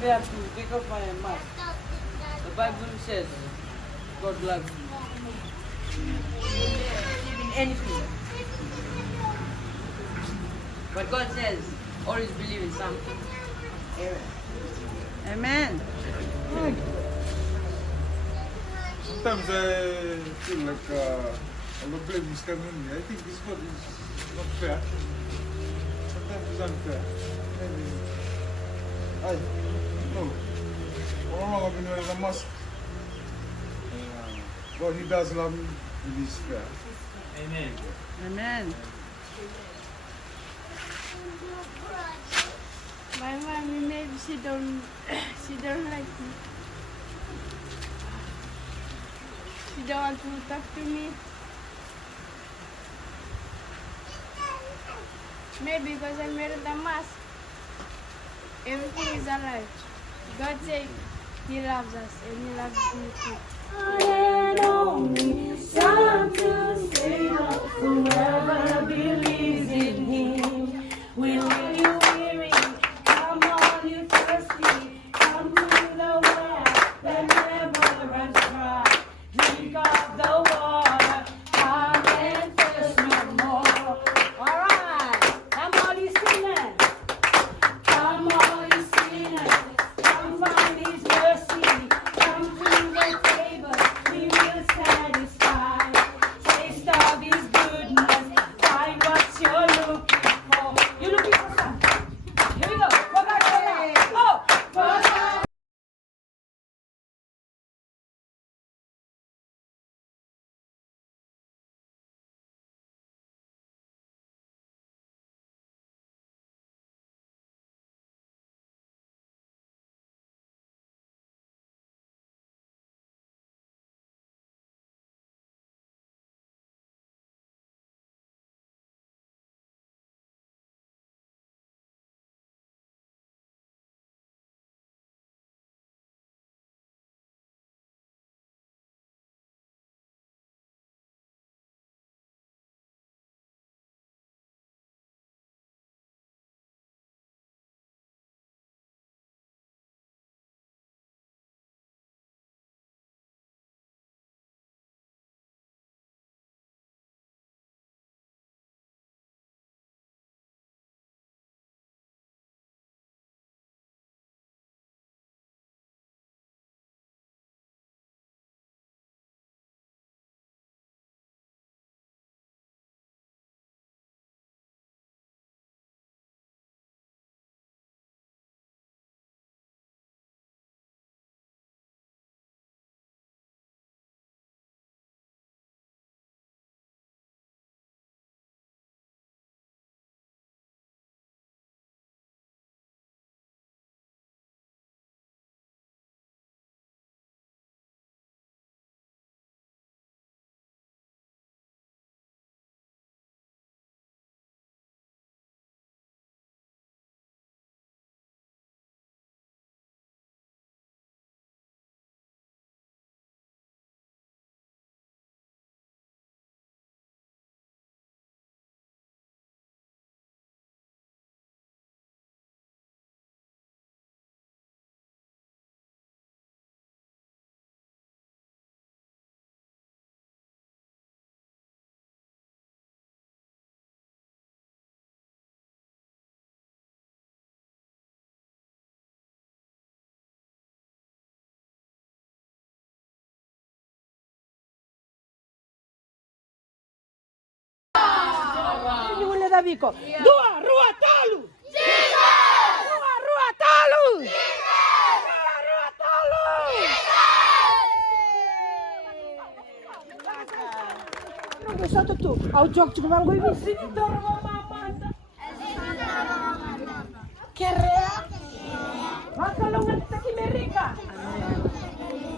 they have to take off my mask. The Bible says God loves you. In anything. But God says always believe in something. Amen. Amen. Sometimes I feel like all the blame is coming on me. I think this God is not fair. Sometimes it's unfair. Maybe no. For how long I've been wearing a mask? God, He does love me. He is fair. Amen. Amen. My mommy, maybe she don't like me. She don't want to talk to me. Maybe because I wear the mask. Everything is alright. God said He loves us and He loves me too. And only Son to save us. Whoever believes in Him will be weary. Come on, you thirsty. Come to the well that never runs dry. Drink of the water. Come and thirst no more. All right. Come on, you sinners. Come on, you sinners. Come find His mercy. Come to the table. He will satisfy. Taste of His goodness. Find what you're looking for. You're looking for something. Here we go. Go back there. Go. Go back. Mulher da Vico. Dua, rua, talo! Dua, rua, talo! Dua, rua, talo! Non è stato tu. Ho giocato con voi vicini, dormo mamma. Che rea? Ma kalau nggak kita ke Amerika.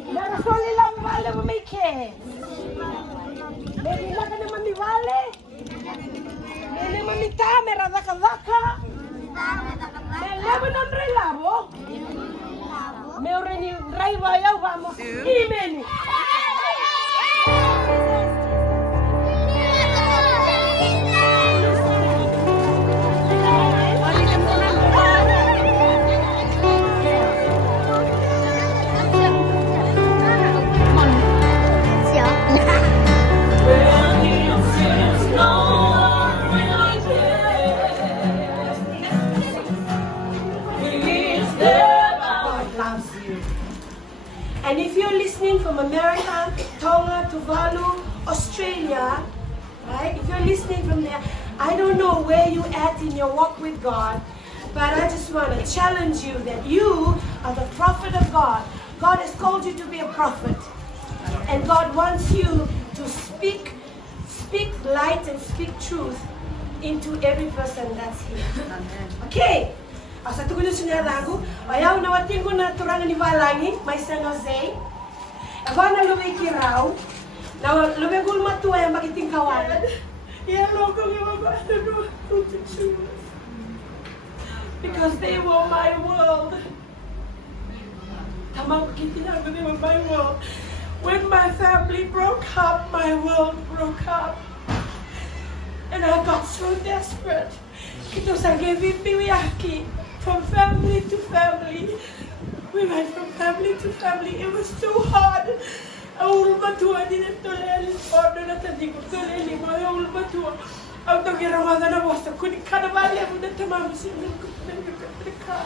Dari soli lambale memike. Dari lah kan mami vale. Ele mamita me radaka daka. Me levo non relavo. Me oreni raiva eu vamos. Imeni. loves you. And if you're listening from America, Tonga, Tuvalu, Australia, right? If you're listening from there, I don't know where you're at in your walk with God, but I just want to challenge you that you are the prophet of God. God has called you to be a prophet. And God wants you to speak light and speak truth into every person that's here. Okay. Sa tugon yung sinarago, ayaw nawatin ko na turangan ni Valangi, may San Jose. Aba na lumay kiraw, na lumay gul matuwa yung magiting kawanan. Yalo ko yung mga to choose. Because they were my world. Tamang kitinago, they were my world. When my family broke up, my world broke up. And I got so desperate. Kito sa Gevipiyaki. From family to family. We went from family to family. It was too hard. Ulma tua didn't tolere order na tadi ko tolere mo ulma tua. Ang togirawa na bosta kuni kada bali mo na tamam sin ko ka.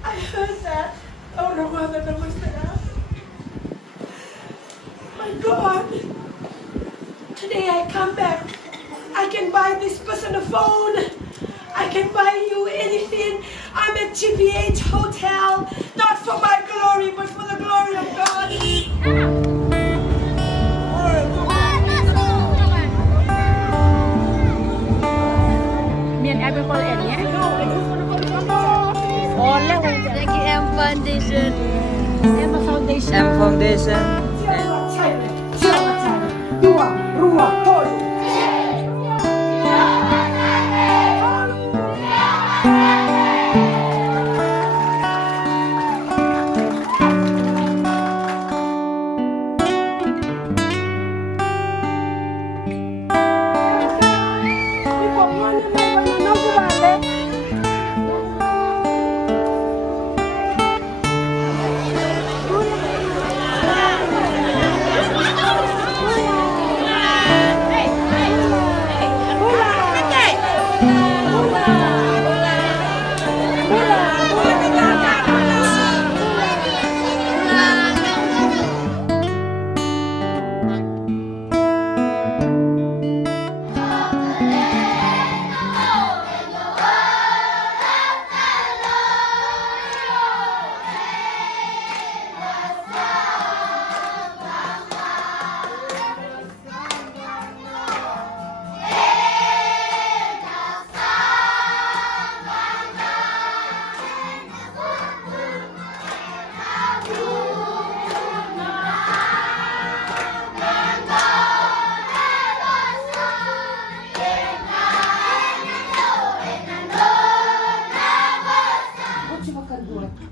I heard that. Oh, Ramada Namaste. My God. Today I come back. I can buy this person a phone. I can buy you anything. I'm at GPH Hotel, not for my glory, but for the glory of God. Me and Abby call Eddie, yeah? No, I just want to go to Mama. Oh, lagi M Foundation. Emma Foundation. M Foundation. Dua, Rua, Toy.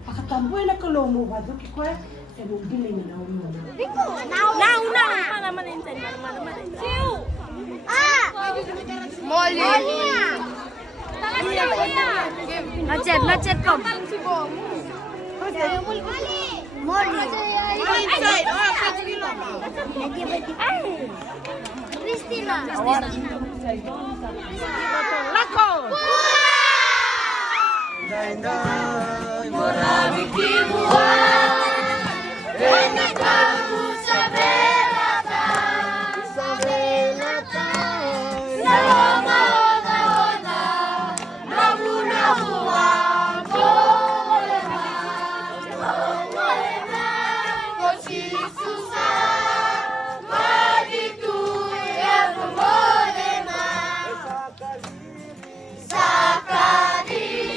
Pakatamboy na kalomo ba do kikwe sa bumili ni nawi mo. Now, para manintan, para manintan. Siu! Ah! Molly! Not yet, come. Molly! Inside! Christina! Lako! Moravik dibuat, enak kamu sabelatan, selama ona, nabu koci susah, maditu yang modena, sakadi.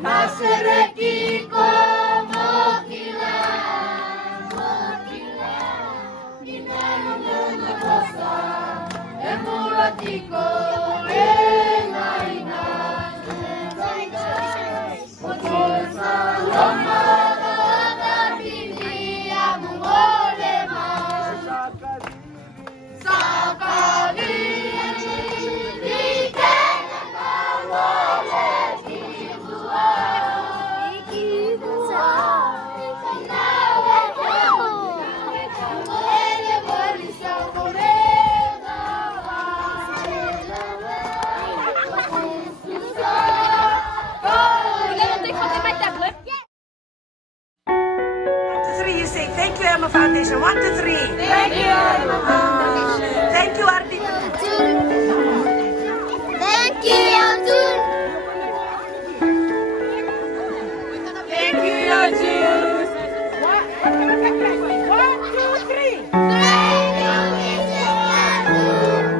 Nasereki como kila, inano na cosa, emulatiko. foundation. 1, 2, 3. Thank you, Emmanuel Foundation. Thank you, RD. Thank you, Yatun. Thank you, Yajus. 1, 2, 3. Thank you, Mr. Yatun.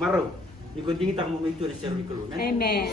Maro, ni gunting tang mo itu na sir ni kulo. Amen.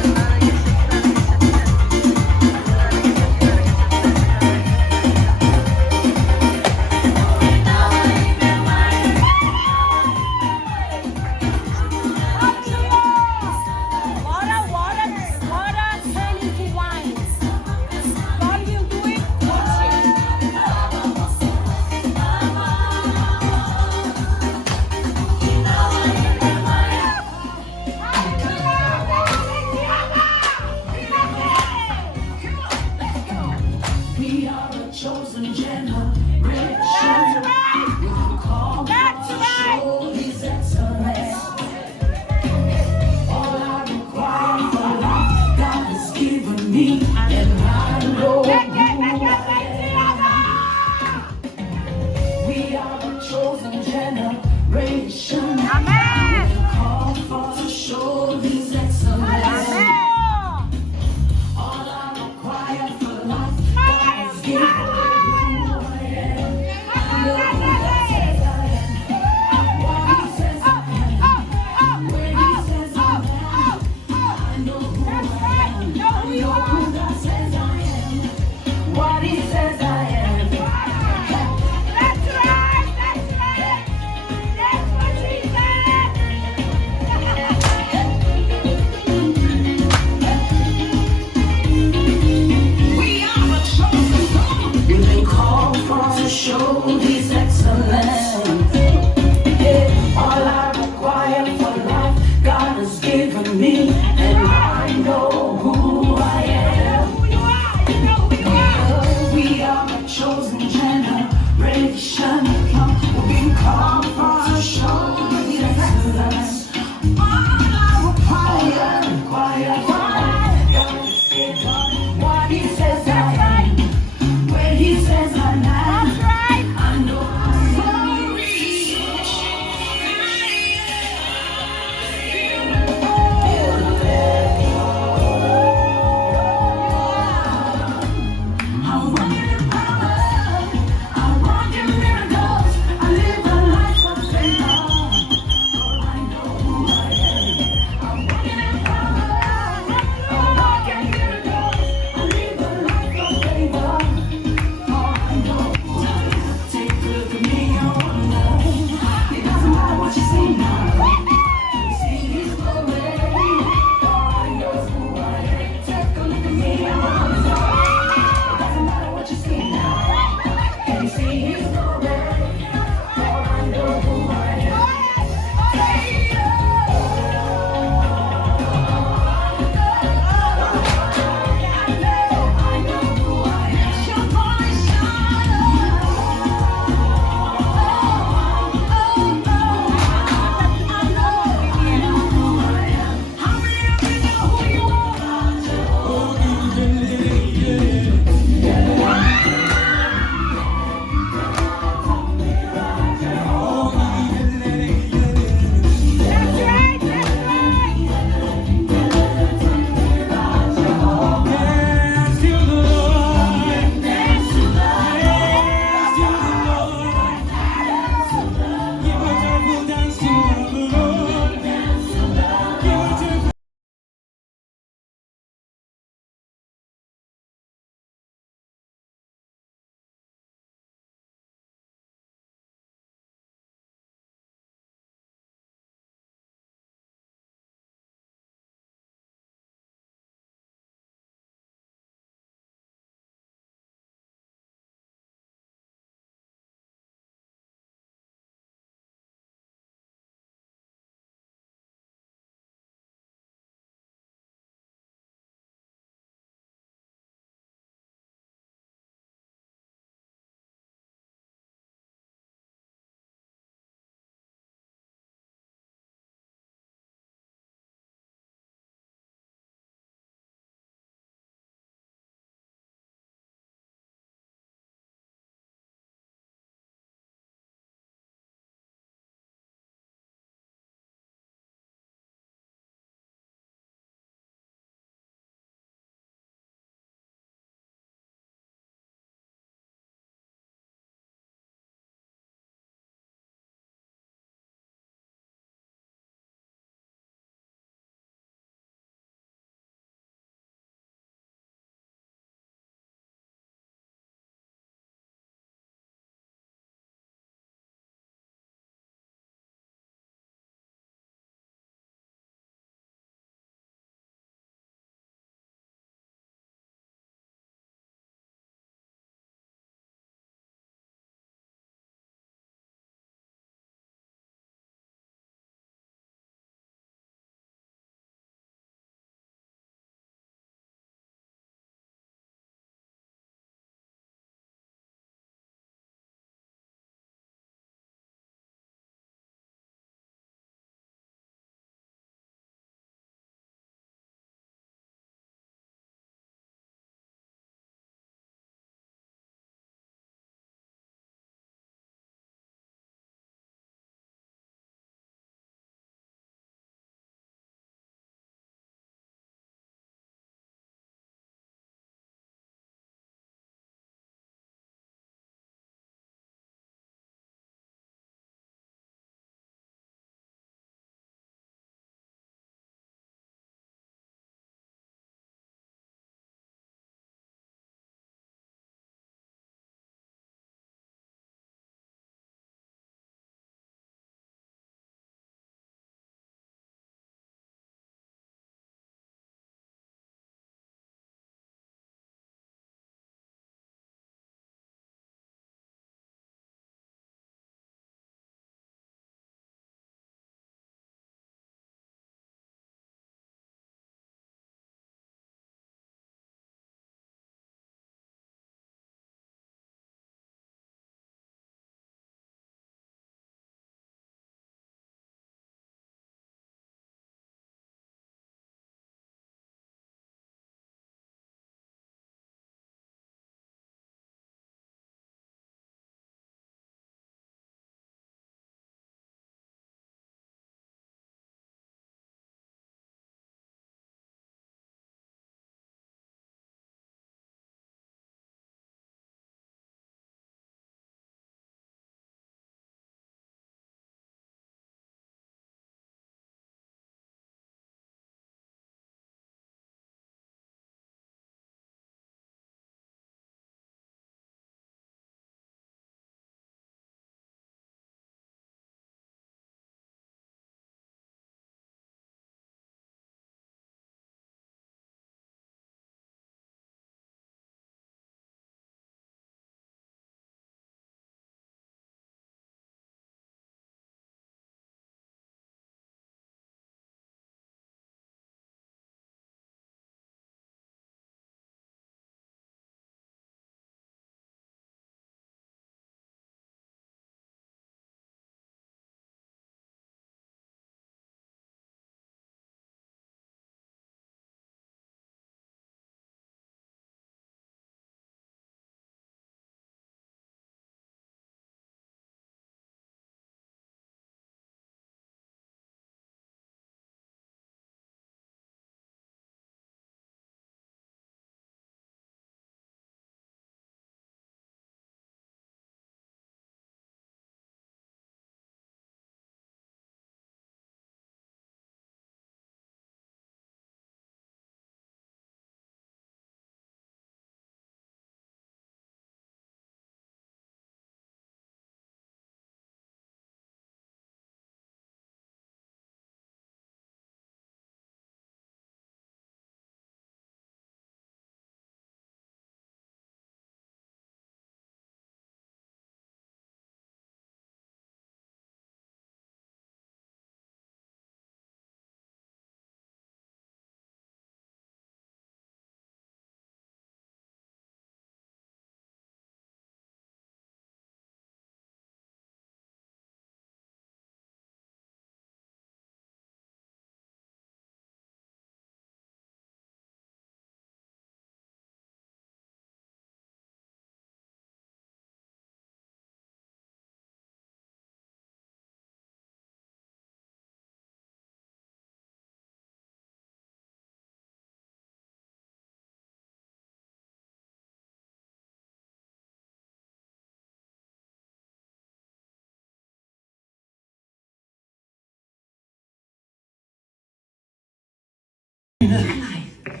life,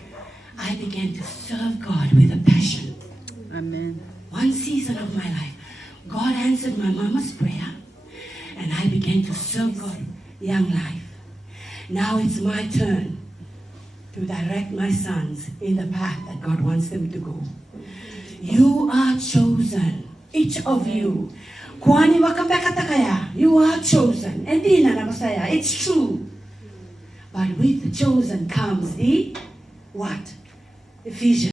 I began to serve God with a passion. Amen. One season of my life, God answered my mama's prayer, and I began to serve God young life. Now it's my turn to direct my sons in the path that God wants them to go. You are chosen, each of you. Kwani wakapekatakaya, you are chosen. Hindi na nabasaya, it's true. But with the chosen comes the what? Ephesians.